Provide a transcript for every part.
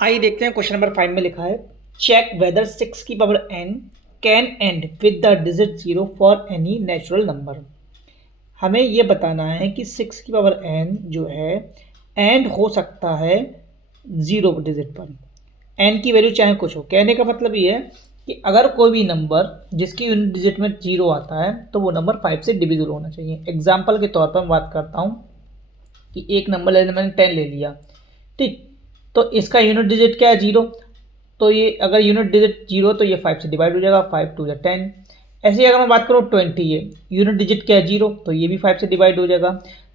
आइए देखते हैं क्वेश्चन नंबर 5 में लिखा है चेक वेदर 6 की power n can and with the digit 0 for any natural number. हमें ये बताना है कि 6 की पावर n जो है एंड हो सकता है 0 डिजिट पर। n की वैल्यू चाहे कुछ हो, कहने का मतलब ये है कि अगर कोई भी नंबर जिसकी यूनिट डिजिट में 0 आता है तो वो नंबर 5 से डिविजिबल होना चाहिए। एग्जाम्पल के तौर पर मैं बात करता हूँ कि एक नंबर मैंने 10 ले लिया, ठीक, तो इसका यूनिट डिजिट क्या है 0, तो ये अगर यूनिट डिजिट 0 तो ये 5 से डिवाइड हो जाएगा, 5 टू 10। ऐसे ही अगर मैं बात करूँ 20, ये यूनिट डिजिट क्या है 0, तो ये भी 5 से डिवाइड हो जाएगा।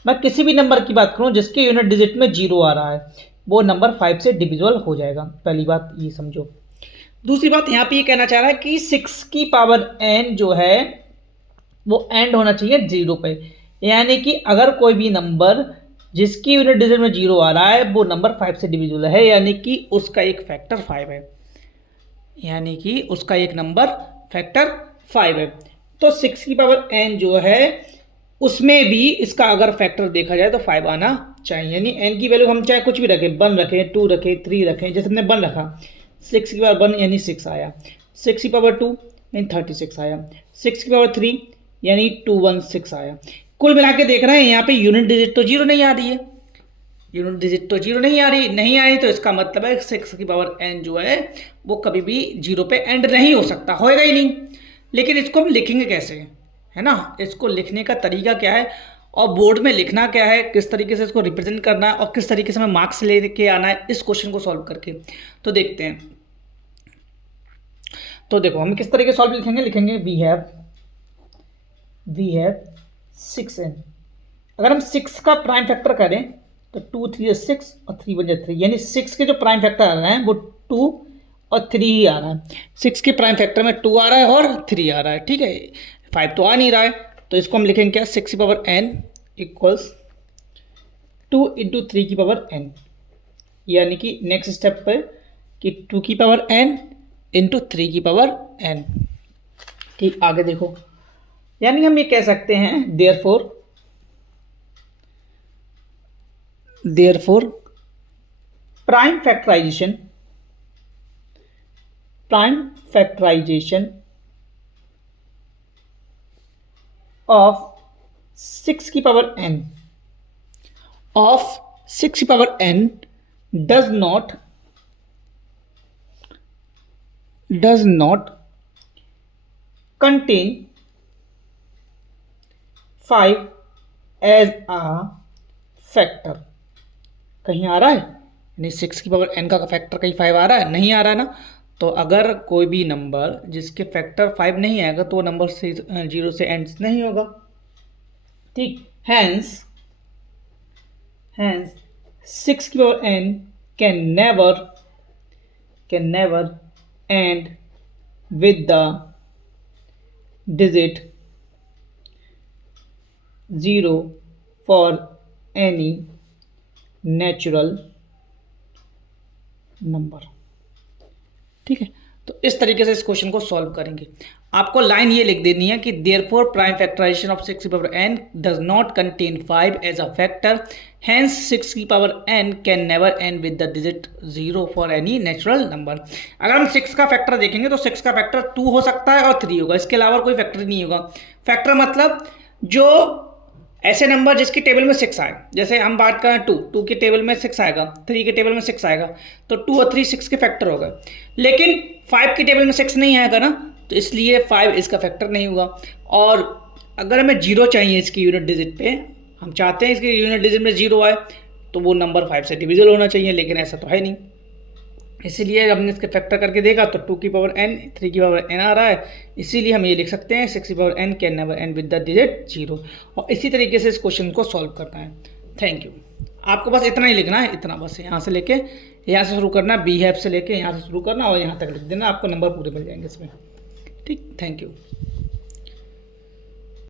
मैं किसी भी नंबर की बात करूँ जिसके यूनिट डिजिट में 0 आ रहा है वो नंबर 5 से डिविजिबल हो जाएगा। पहली बात ये समझो। दूसरी बात यहाँ पे ये कहना चाह रहा है कि 6 की पावर n जो है वो एंड होना चाहिए 0 पे, यानी कि अगर कोई भी नंबर जिसकी यूनिट डिजिट में 0 आ रहा है वो नंबर 5 से डिविजिबल है, यानी कि उसका एक फैक्टर 5 है, यानी कि उसका एक नंबर फैक्टर 5 है। तो 6 की पावर n जो है उसमें भी इसका अगर फैक्टर देखा जाए तो 5 आना चाहिए, यानी n की वैल्यू हम चाहे कुछ भी रखें, 1 रखें, 2 रखें, 3 रखें, जैसे हमने 1 रखा, 6 की पावर 1 यानी 6 आया, 6 की पावर 2 यानी 36 आया, 6 की पावर 3 यानी 216 आया। कुल मिला के देख रहे हैं यहाँ पे यूनिट डिजिट तो 0 नहीं आ रही है, यूनिट डिजिट तो 0 नहीं आ रही, तो इसका मतलब है 6 की पावर n जो है वो कभी भी 0 पे एंड नहीं हो सकता, होएगा ही नहीं। लेकिन इसको हम लिखेंगे कैसे, है ना, इसको लिखने का तरीका क्या है और बोर्ड में लिखना क्या है, किस तरीके से इसको रिप्रेजेंट करना है और किस तरीके से हमें मार्क्स लेके आना है इस क्वेश्चन को सॉल्व करके, तो देखते हैं। तो देखो हम किस तरीके से सॉल्व लिखेंगे वी हैव 6n। अगर हम 6 का प्राइम फैक्टर करें तो 2 3 6 और 3 1 3, यानी 6 के जो प्राइम फैक्टर आ रहे हैं वो 2 और 3 ही आ रहा है। 6 के प्राइम फैक्टर में 2 आ रहा है और 3 आ रहा है, ठीक है, 5 तो आ नहीं रहा है, तो इसको हम लिखेंगे क्या, 6 की पावर n इक्वल्स 2 इंटू 3 की पावर n, यानी कि नेक्स्ट स्टेप पे कि 2 की पावर n इंटू 3 की पावर n। ठीक, आगे देखो, यानी हम ये कह सकते हैं देयरफॉर प्राइम फैक्टराइजेशन ऑफ 6 की power n does not contain 5 as a factor. कहीं आ रहा है, यानी 6 की पावर n का फैक्टर कहीं 5 आ रहा है, नहीं आ रहा है ना। तो अगर कोई भी नंबर जिसके फैक्टर 5 नहीं आएगा तो वो नंबर से 0 से एंड नहीं होगा, ठीक। हैंस 6 की power n can never end with the digit 0 for any natural number, ठीक है। तो इस तरीके से इस क्वेश्चन को सॉल्व करेंगे। आपको लाइन ये लिख देनी है कि देयरफॉर प्राइम फैक्टराइजेशन ऑफ 6 की power n does not contain 5 as a factor, hence 6 की power n can never end with the digit 0 for any natural number. अगर हम 6 का फैक्टर देखेंगे तो 6 का फैक्टर 2 हो सकता है और 3 होगा, इसके अलावा कोई फैक्टर नहीं होगा। फैक्टर मतलब जो ऐसे नंबर जिसकी टेबल में 6 आए, जैसे हम बात करें 2 के टेबल में 6 आएगा, 3 के टेबल में 6 आएगा, तो 2 और 3 6 के फैक्टर हो गए। लेकिन 5 की टेबल में 6 नहीं आएगा ना, तो इसलिए 5 इसका फैक्टर नहीं होगा। और अगर हमें 0 चाहिए इसकी यूनिट डिजिट पे, हम चाहते हैं इसकी यूनिट डिजिट में 0 आए, तो वो नंबर 5 से डिविजिबल होना चाहिए, लेकिन ऐसा तो है नहीं। इसीलिए हमने इसके फैक्टर करके देखा तो 2 की पावर n 3 की पावर n आ रहा है, इसीलिए हम ये लिख सकते हैं 6 की power n can never end with the digit 0। और इसी तरीके से इस क्वेश्चन को सॉल्व करना है। Thank you. आपको बस इतना ही लिखना है, इतना बस, यहाँ से लेके यहाँ से शुरू करना, बी हैव से लेके यहाँ से शुरू करना और यहाँ तक लिख देना, आपको नंबर पूरे मिल जाएंगे इसमें, ठीक। Thank you.